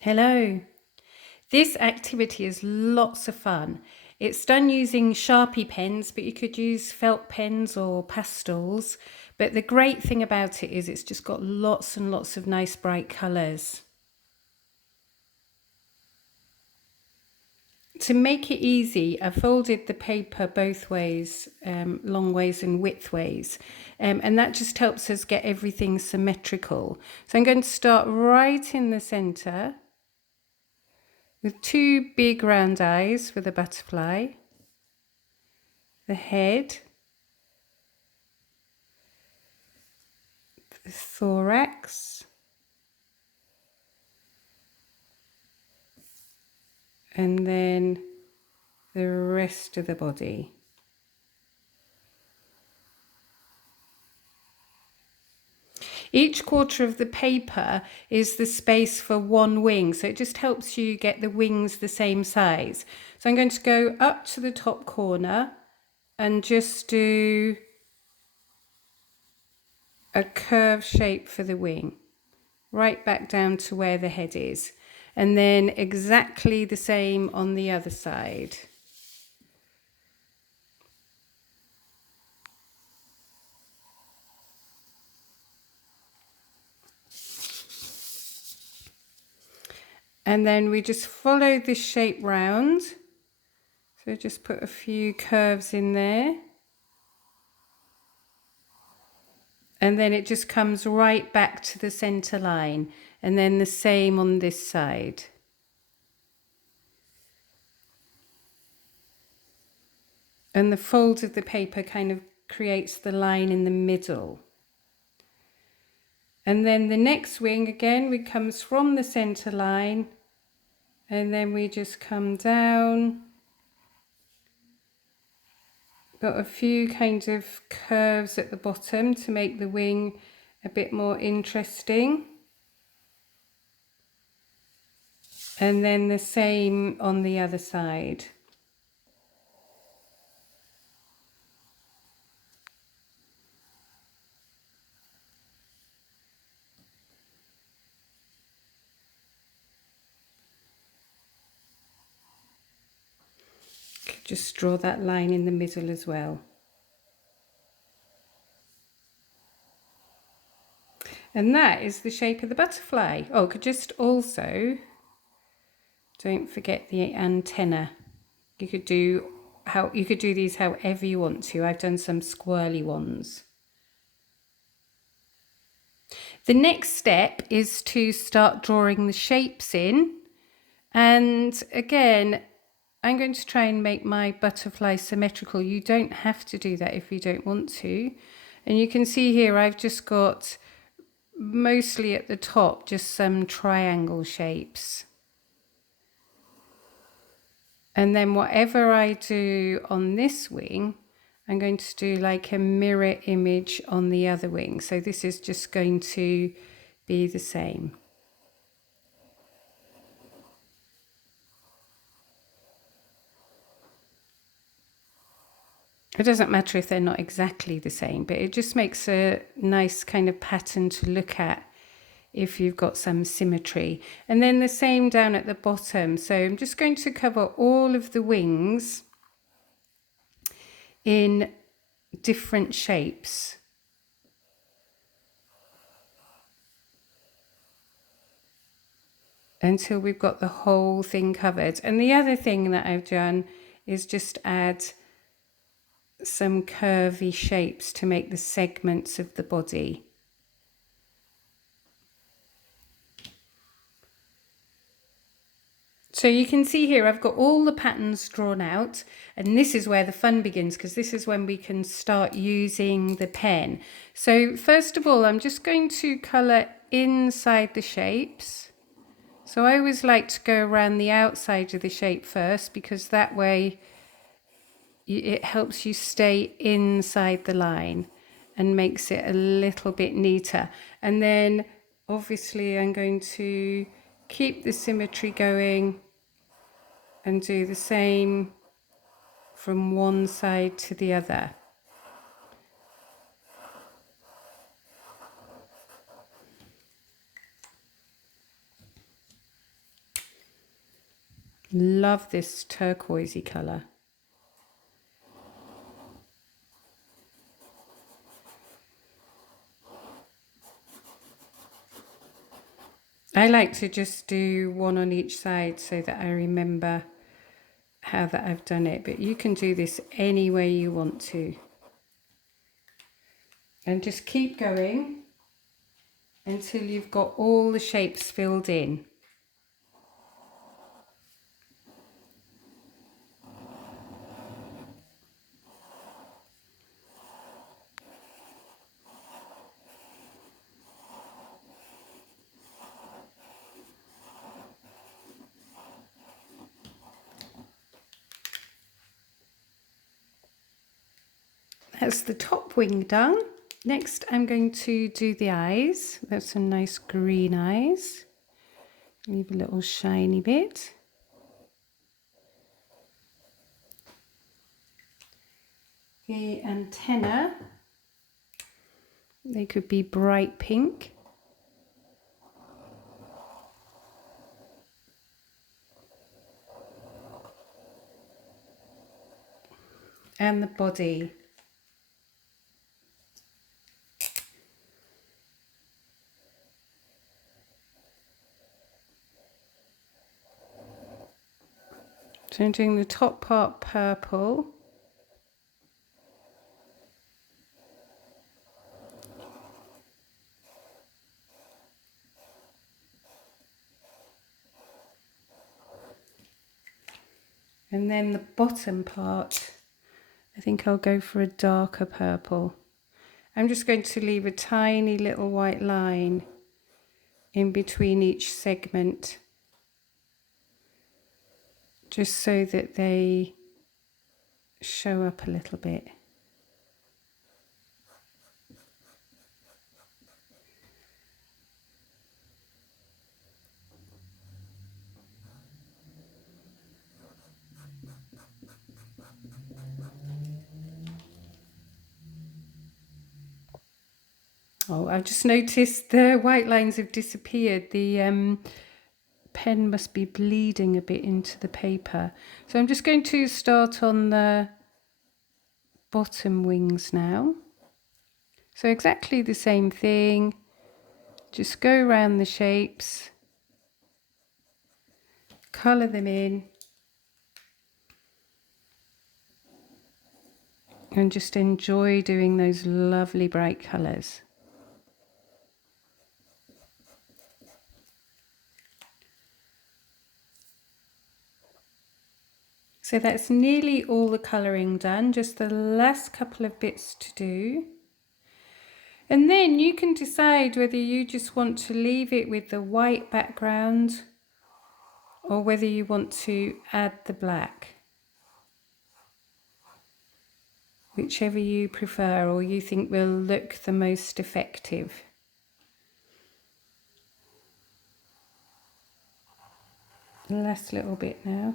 Hello. This activity is lots of fun. It's done using Sharpie pens, but you could use felt pens or pastels. But the great thing about it is it's just got lots and lots of nice bright colours. To make it easy, I folded the paper both ways, long ways and width ways, and that just helps us get everything symmetrical. So I'm going to start right in the centre with two big round eyes with a butterfly, the head, the thorax, and then the rest of the body. Each quarter of the paper is the space for one wing, so it just helps you get the wings the same size. So I'm going to go up to the top corner and just do a curved shape for the wing, right back down to where the head is, and then exactly the same on the other side. And then we just follow this shape round. So just put a few curves in there. And then it just comes right back to the center line. And then the same on this side. And the fold of the paper kind of creates the line in the middle. And then the next wing, again, it comes from the center line. And then we just come down. Got a few kind of curves at the bottom to make the wing a bit more interesting. And then the same on the other side. Just draw that line in the middle as well. And that is the shape of the butterfly. Oh, could just also, don't forget the antenna. You could do these however you want to. I've done some squirrely ones. The next step is to start drawing the shapes in. And again, I'm going to try and make my butterfly symmetrical. You don't have to do that if you don't want to. And you can see here I've just got mostly at the top just some triangle shapes. And then whatever I do on this wing, I'm going to do like a mirror image on the other wing. So this is just going to be the same. It doesn't matter if they're not exactly the same, but it just makes a nice kind of pattern to look at if you've got some symmetry. And then the same down at the bottom. So I'm just going to cover all of the wings in different shapes. Until we've got the whole thing covered. And the other thing that I've done is just add some curvy shapes to make the segments of the body. So you can see here I've got all the patterns drawn out, and this is where the fun begins, because this is when we can start using the pen. So first of all, I'm just going to colour inside the shapes. So I always like to go around the outside of the shape first, because that way it helps you stay inside the line and makes it a little bit neater. And then obviously I'm going to keep the symmetry going and do the same from one side to the other. Love this turquoisey colour. I like to just do one on each side so that I remember how that I've done it, but you can do this any way you want to. And just keep going until you've got all the shapes filled in. That's the top wing done. Next I'm going to do the eyes. That's some nice green eyes. Leave a little shiny bit. The antenna, they could be bright pink. And the body. So I'm doing the top part purple. And then the bottom part, I think I'll go for a darker purple. I'm just going to leave a tiny little white line in between each segment, just so that they show up a little bit. Oh, I've just noticed the white lines have disappeared. The pen must be bleeding a bit into the paper. So I'm just going to start on the bottom wings now. So exactly the same thing. Just go around the shapes, colour them in, and just enjoy doing those lovely bright colours. So that's nearly all the colouring done, just the last couple of bits to do. And then you can decide whether you just want to leave it with the white background or whether you want to add the black. Whichever you prefer or you think will look the most effective. The last little bit now.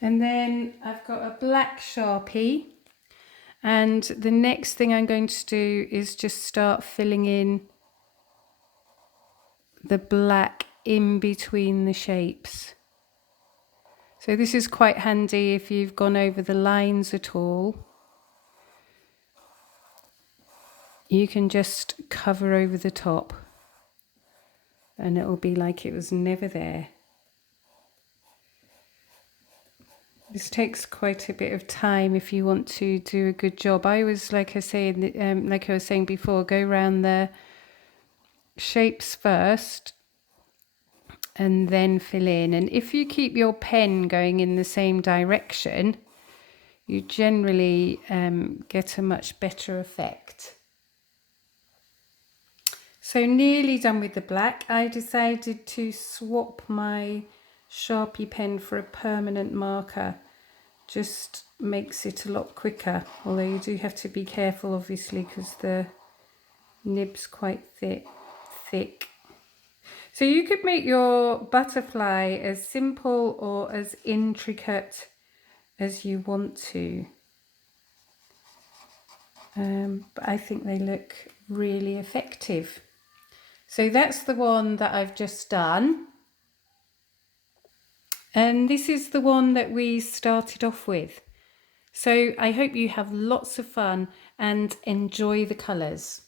And then I've got a black Sharpie, and the next thing I'm going to do is just start filling in the black in between the shapes. So this is quite handy if you've gone over the lines at all. You can just cover over the top and it'll be like it was never there. This takes quite a bit of time if you want to do a good job. I always, like I say, like I was saying before, go around the shapes first and then fill in. And if you keep your pen going in the same direction, you generally get a much better effect. So nearly done with the black. I decided to swap my Sharpie pen for a permanent marker. Just makes it a lot quicker, although you do have to be careful obviously because the nib's quite thick. So you could make your butterfly as simple or as intricate as you want to. But I think they look really effective. So that's the one that I've just done. And this is the one that we started off with. So I hope you have lots of fun and enjoy the colours.